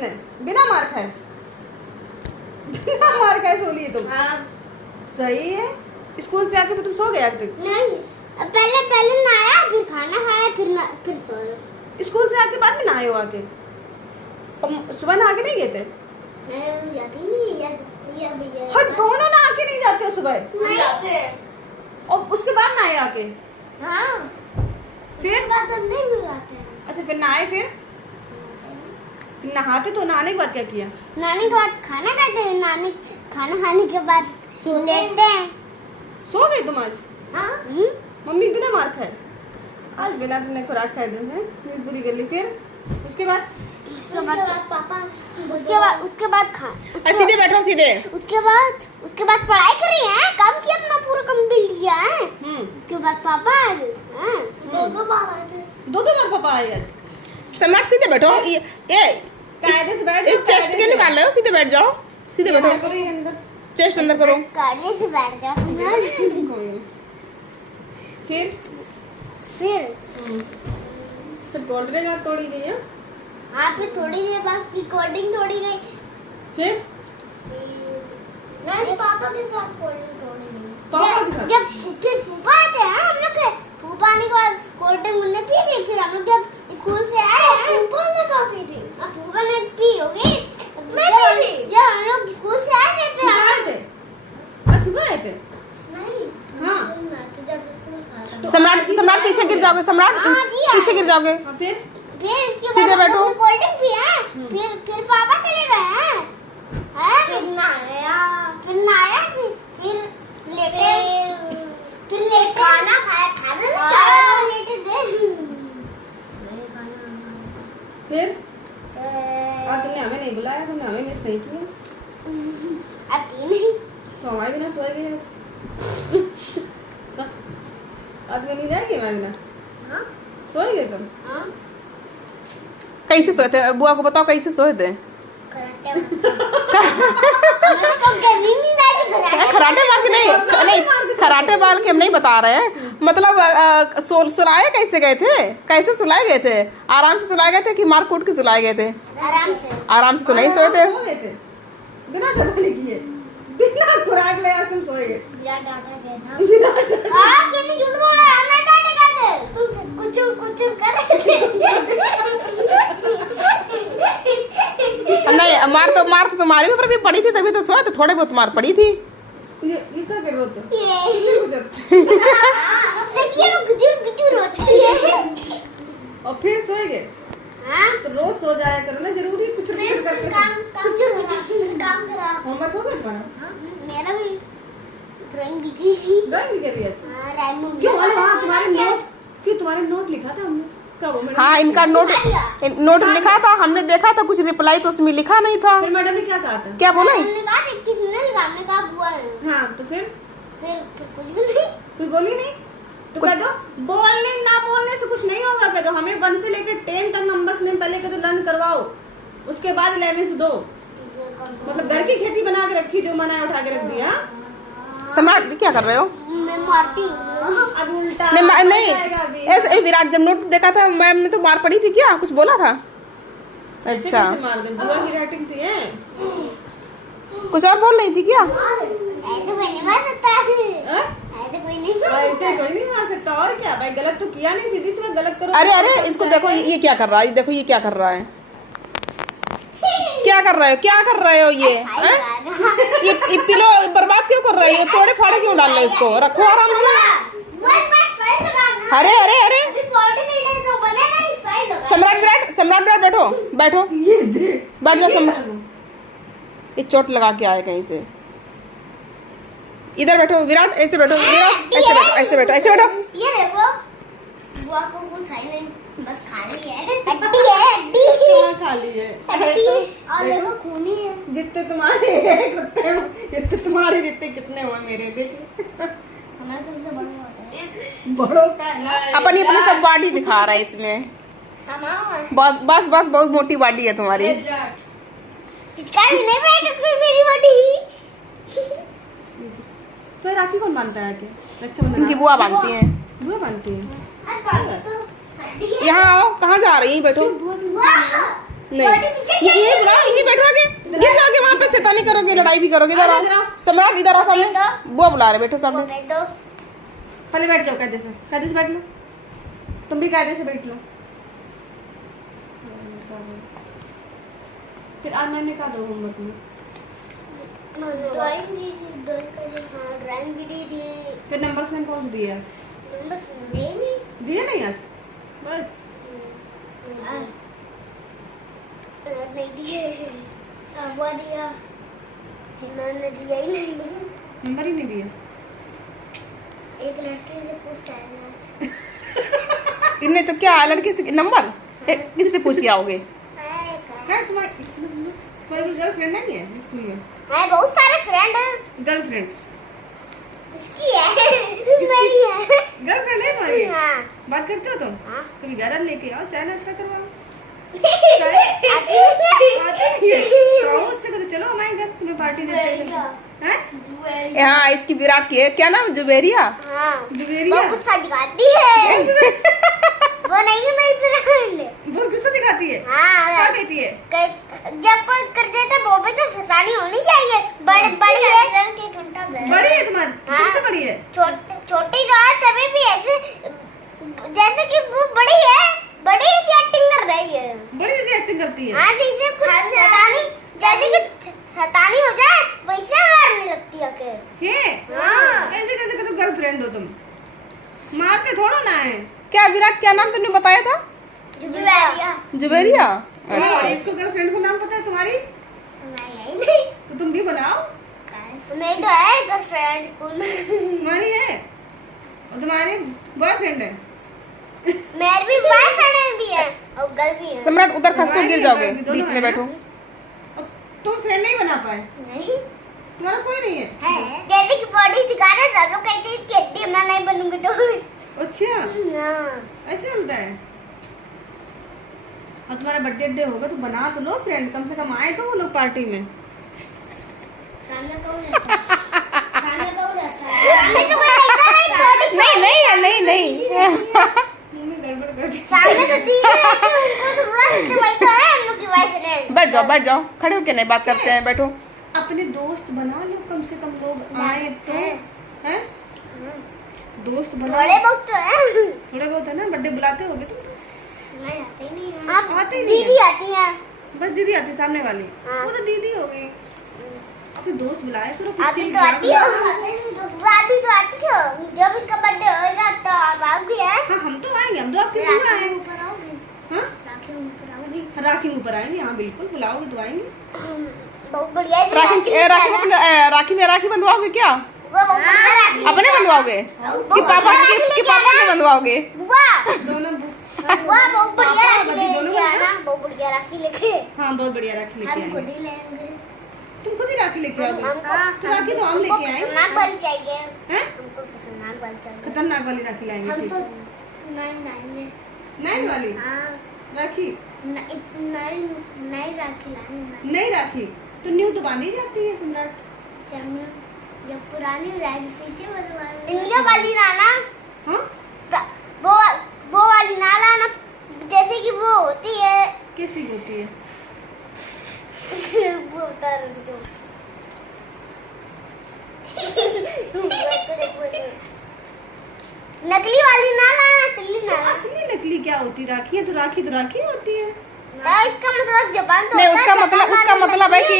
तुमने? बिना मार खाए बिना मार खाए सो लिए तुम? हाँ। सही है। स्कूल से आके फिर तुम सो गए अब तक? नहीं, पहले नहाया, फिर खाना खाया, फिर सोया। स्कूल से आके बाद में नहाए हो आके? और सुबह नहा के नहीं गए थे? नहीं जाती नहीं या हाँ, दोनों नहा के नहीं जाते हो सुबह? नहीं जाते हैं। और उसके बाद नहाए आके? हाँ, फिर बाद नहीं भी जाते हैं। अच्छा, फिर नहाए, फिर नहाते तो नहाने के बाद क्या किया? नहाने के बाद खाना खाते हैं, खाना खाने के बाद सो लेते हैं। सो गए तुम आज? हाँ। मम्मी बिना मार खाए आज बिना तुमने खुराक खाए दिन है नींद पूरी कर ली। फिर उसके बाद पापा उसके बाद खा सीधे बैठो, सीधे। उसके बाद पढ़ाई करी है, काम किया, अपना पूरा कंप्लीट किया है। उसके बाद पापा आए दो बार आए थे। दो बार पापा आए आज? सम्राट सीधे बैठो। ये कायदे से बैठ इस चेस्ट के निकाल रहे हो, सीधे बैठ जाओ, सीधे बैठो, अंदर चेस्ट अंदर करो। कायदे से बैठ जाओ सम्राट। फिर बाउंड्री बात तोड़ी गई है। हाँ, फिर थोड़ी देर बाद रिकॉर्डिंग तोड़ी गई। फिर नहीं, पापा के साथ कोल्ड तोड़ी गई। पापा के साथ? जब फिर फूफा आते हैं, हम लोग के फूफा आने के बाद कोल्ड ड्रिंक उन्होंने पी थी। फिर हम लोग जब स्कूल से आए हैं, फूफा ने कहा पी थी? फूफा ने पी होगी। जब हम लोग स्कूल से आए थे, फिर आए थे? सुबह आए थे? नहीं। हाँ। सम्राट पीछे गिर जाओगे, सम्राट पीछे गिर जाओगे। फिर इसके सीधे बाद बैठो। कोल्ड ड्रिंक पिया। फिर पापा चले गए हैं। फिर नहाया, फिर लेटे खाना खाया, लेटे थे। फिर आज तुमने हमें नहीं बुलाया, तुमने हमें मिस नहीं किया। अब नहीं तो हमारे बिना सोए गए आज में नहीं जाएगी हमारे बिना? हाँ? सोए गए तुम? हाँ? कैसे सोए थे? बुआ को बताओ कैसे सोए थे। खराटे मार के नहीं, खराटे मार के हम नहीं बता रहे हैं। मतलब सुलाए कैसे गए थे? कैसे सुलाए गए थे? आराम से सुलाए गए थे कि मार कूट के सुलाए गए थे? आराम से तो नहीं सोए थे। सो गए थे बिना सफाई किए, बिना खुराक ले तुम सोए गए। झूठ बोल रहा है, हमने डांटे गए थे। तुम कुछ कर रहे थे। नहीं, मार तो तुम्हारे ऊपर भी पड़ी थी, तभी तो सोए थे। थोड़े बहुत मार पड़ी थी। ये क्या कर रहे हो तुम? देखिए वो गुजर होती है। और फिर सोए गए? हाँ? तो रोज सो जाया करो ना, जरूरी कुछ करके। काम करा। होमवर्क हो गया तुम्हारा? हाँ, मेरा भी ड्राइंग भी की। ड्राइंग भी कर रही है? हाँ, राइम क्यों? हाँ, तुम्हारे नोट लिखा था हमने कब? मैडम हाँ, इनका नोट लिखा था, हमने देखा था, कुछ रिप्लाई तो उसमें लिखा नहीं था। फिर मैडम ने क्या कहा था? क्या बोला? हमने कहा था किसने लिखा, हमने कहा बुआ ने। हाँ, तो फिर कुछ भी नहीं। कुछ बोली नहीं? तो कह दो बोलने ना बोलने से कुछ नहीं होगा। कह दो हमें 1 से लेकर 10 तक नंबर्स ने पहले कह दो लर्न करवाओ, उसके बाद 11 से दो। मतलब घर की खेती बना के रखी, जो मना है उठा के रख दिया। सम्राट क्या कर रहे हो? मैं मारती हूँ। अब उल्टा नहीं, ऐसे विराट जब नोट देखा था मैम ने तो मार पड़ी थी क्या? कुछ बोला था? अच्छा, मार दे, बुआ की राइटिंग थी है। कुछ और बोल रही थी क्या? ऐसे कोई नहीं मार सकता है। ऐसे कोई नहीं मार सकता। और क्या भाई, गलत तो किया नहीं, सीधी सी बात गलत करो। अरे इसको देखो, ये क्या कर रहा है? देखो ये क्या कर रहा है? क्या कर रहे हो? क्या कर रहे हो? ये पिलो बर्बाद क्यों कर रहे हो? तोड़े फाड़े क्यों डाल रहे हो? इसको रखो आराम से। अरे सम्राट बैठो बैठ जाओ सम्राट। ये चोट लगा के आए कहीं से। इधर बैठो विराट, ऐसे बैठो विराट, ऐसे बैठो। ये देखो, बुआ को कुछ है नहीं, बस खाली है। हड्डी क्या खाली है? और देखो खूनी है। जितने तुम्हारे हैं कुत्ते, जितने तुम्हारे जितने कितने हुए मेरे, देख हमारा तो सबसे बड़ा होता है। बड़ों का है। अपनी सब बॉडी दिखा रहा है इसमें। बस बहुत मोटी बॉडी है तुम्हारी। इसका भी नहीं मैं कोई मेरी बॉडी। तो राखी कौन बांधता है? रक्षाबंधन इनकी बुआ बांधती है। बुआ बांधती है। यहाँ आओ, कहाँ जा रही है? बैठो। नहीं ये बुला, ये बैठोगे, गिर जाओगे वहाँ पे, शैतानी करोगे, लड़ाई भी करोगे। इधर आओ सम्राट, इधर आओ सामने, बुआ बुला रहे, बैठो सामने। पहले बैठ जाओ, कायदे से बैठ लो, तुम भी कायदे से बैठ लो। फिर आज मैंने कहा दो होमवर्क में ड्राइंग दी थी, ड्राइंग भी दी थी। फिर नंबर्स में कौन से दिया? नंबर्स नहीं दिए नहीं आज, बस नहीं दिए। वो दिया, मैंने दिया ही नहीं। नंबर ही नहीं दिए। एक लड़की से पूछ आया। इनने तो क्या लड़की से नंबर किससे पूछ के आओगे? क्या तुम्हारी गर्लफ्रेंड नहीं है स्कूल में? है, बहुत सारे फ्रेंड हैं। गर्लफ्रेंड इसकी है, मेरी है। गर्लफ्रेंड है तुम्हारी? हाँ। बात करते हो तुम? हाँ। कभी घर लेके आओ, चाय नाश्ता करवाओ। आती नहीं है। तो उससे कहो चलो हमारे घर, तुम्हें पार्टी देते हैं। हैं? हाँ, इसकी विराट की है, क्या नाम, जुबेरिया। हाँ, जुबेरिया वो गुस्सा दिखाती है। वो नहीं है मेरी फ्रेंड। बहुत गुस्सा दिखाती है। हाँ, क्या कहती है? जब कोई कर देता वो भी तो सतानी होनी चाहिए। बड़ी है, बड़ी है तुम्हारी? हाँ। तुमसे बड़ी है? छोटी तो है, तभी भी ऐसे जैसे कि वो बड़ी है, बड़ी सी एक्टिंग कर रही है। बड़ी जैसी एक्टिंग करती है। हाँ, जैसे कुछ सतानी, जैसे कि सतानी हो जाए वैसे मारने लगती है। हाँ। कैसे कैसे तुम गर्लफ्रेंड हो तुम? मारते थोड़ा ना है। क्या विराट, क्या नाम तुमने बताया था? जुबेरिया। अच्छा, इसको गर्लफ्रेंड को नाम पता है तुम्हारी? नहीं, तो तुम भी बनाओ। मैं तो है गर्लफ्रेंड स्कूल में। तुम्हारी है और तुम्हारे बॉयफ्रेंड है। मेरी भी बॉयफ्रेंड भी है और गर्ल भी है। सम्राट उधर खस को गिर जाओगे, बीच में बैठो। तुम फ्रेंड नहीं बना पाए? नहीं तुम्हारा कोई नहीं है? जैसे कि बॉडी दिखा रहे सब लोग कहते हैं कि एक्टिव मैं नहीं बनूंगी तो। अच्छा, हाँ। ऐसे होता है। और तुम्हारा बर्थडे होगा तो बना तो लो फ्रेंड, कम से कम आए तो वो लोग पार्टी में। सामने कौन रहता है? सामने कौन रहता है? सामने तो कोई रहता नहीं, नहीं। मम्मी गड़बड़ कर दी। सामने तो दी रहती है, उनको तो रुला सकते, वही तो है हम लोग की वाइफ। बैठ जाओ, खड़े होके नहीं बात करते हैं, बैठो। अपने दोस्त बना लो, कम से कम लोग आए तो हैं। दोस्त बना, थोड़े बहुत तो है। थोड़े बहुत है ना। बर्थडे बुलाते होगे तुम तो? नहीं, आते ही नहीं है। आप आते ही नहीं दीदी आती है। बस दीदी आती सामने वाली। हाँ। वो तो दीदी हो गई। अपने दोस्त बुलाए करो। आप भी तो आती हो, आप भी तो आती हो। जब इसका बर्थडे होगा तो आप आओगी। हाँ, हम तो आएंगे, हम तो आपके घर आएंगे। हाँ, राखी में ऊपर आएंगे। हाँ बिल्कुल, बुलाओगे तो आएंगे। बहुत बढ़िया। राखी में राखी बंधवाओगे क्या? अपने बंधवाओगे कि पापा के बंधवाओगे? दोनों बहुत बढ़िया राखी लेके आना, बहुत बढ़िया राखी लेके। हाँ, बहुत बढ़िया राखी लेके हम खुद आएंगे। ही लेंगे। तुम खुद ही राखी लेके आओगे? हमको तो राखी तो हम लेके आएंगे। खतरनाक वाली चाहिए। हैं? हमको खतरनाक वाली चाहिए। खतरनाक वाली राखी लाएंगे। हम ठीक तो है। नहीं नैन वाली हाँ, राखी? नहीं राखी लानी। नई राखी तो न्यू तो बांधी जाती है सम्राट। जब पुरानी हो जाएगी पीछे इंडिया वाली लाना। हाँ, वो वाली ना लाना, जैसे कि वो होती है। कैसी होती है? वो उतार दो। नकली वाली ना लाना, असली ना लाना। असली नकली क्या होती? राखी है तो राखी होती है। तो इसका मतलब जापान तो नहीं, होता है, उसका जापान मतलब है वाली कि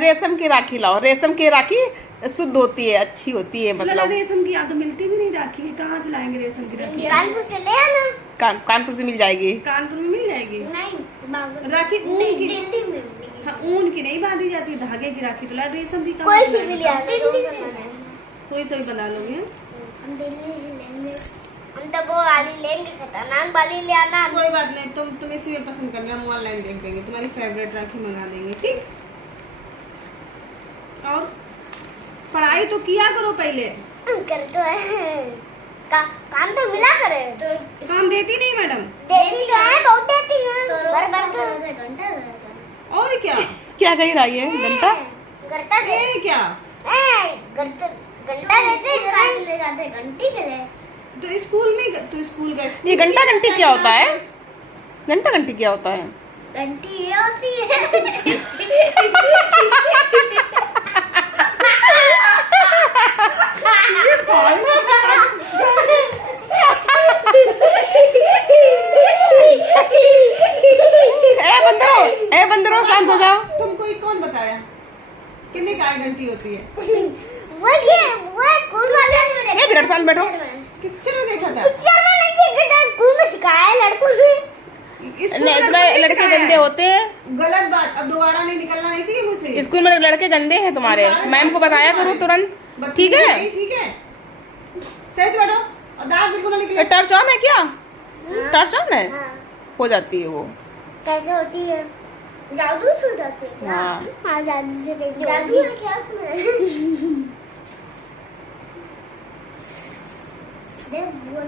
रेशम की राखी लाओ। रेशम की राखी शुद्ध होती है, अच्छी होती है। मतलब रेशम की यहाँ तो मिलती भी नहीं राखी। कहाँ से लाएंगे रेशम की राखी? कानपुर से ले आना। कानपुर से मिल जाएगी। कानपुर में मिल जाएगी नहीं, राखी। ऊन की? दिल्ली में मिलेगी। हाँ, ऊन की नहीं बांधी जाती, धागे की राखी। तो ला रेशम की कोई सी भी ले आना। कोई सा भी बना लोगे। हम दिल्ली ही लेंगे। हम तो वो वाली लेंगे, खतरनाक वाली ले आना। कोई बात नहीं, तुम इसी में पसंद करना, हम ऑनलाइन देख देंगे, तुम्हारी फेवरेट राखी मंगा देंगे। ठीक? और पढ़ाई तो किया करो पहले। कर तो है, काम तो मिला करे। काम देती नहीं मैडम? देती तो है, बहुत देती है। घंटा और क्या क्या कही रही है? घंटा घंटा दे क्या? घंटा देते ले जाते, घंटी करे। तो स्कूल में, तो स्कूल का ये घंटा घंटी क्या होता है? घंटा घंटी क्या होता है? घंटी ये होती है। ए बंदरो शांत हो जाओ। तुमको ये कौन बताया कितने काय घंटी होती है? वो स्कूल वाले ए विराट शांत बैठो। पिक्चर में देखा था। पिक्चर में नहीं देखा था, स्कूल में सिखाया है लड़कों ने। नहीं इसमें लड़के गंदे होते हैं। गलत बात, अब दोबारा नहीं निकलना नहीं चाहिए मुझसे। स्कूल में लड़के गंदे हैं तुम्हारे, मैम को बताया करो तुरंत, ठीक है? ठीक है, सही से बैठो और दांत बिल्कुल ना निकले। टर्च ऑन है क्या? टर्च ऑन है? हाँ। हो जाती है वो। कैसे होती है? जादू से हो जाती है। हाँ जादू से कैसे होती है? क्या उसमें? देख वो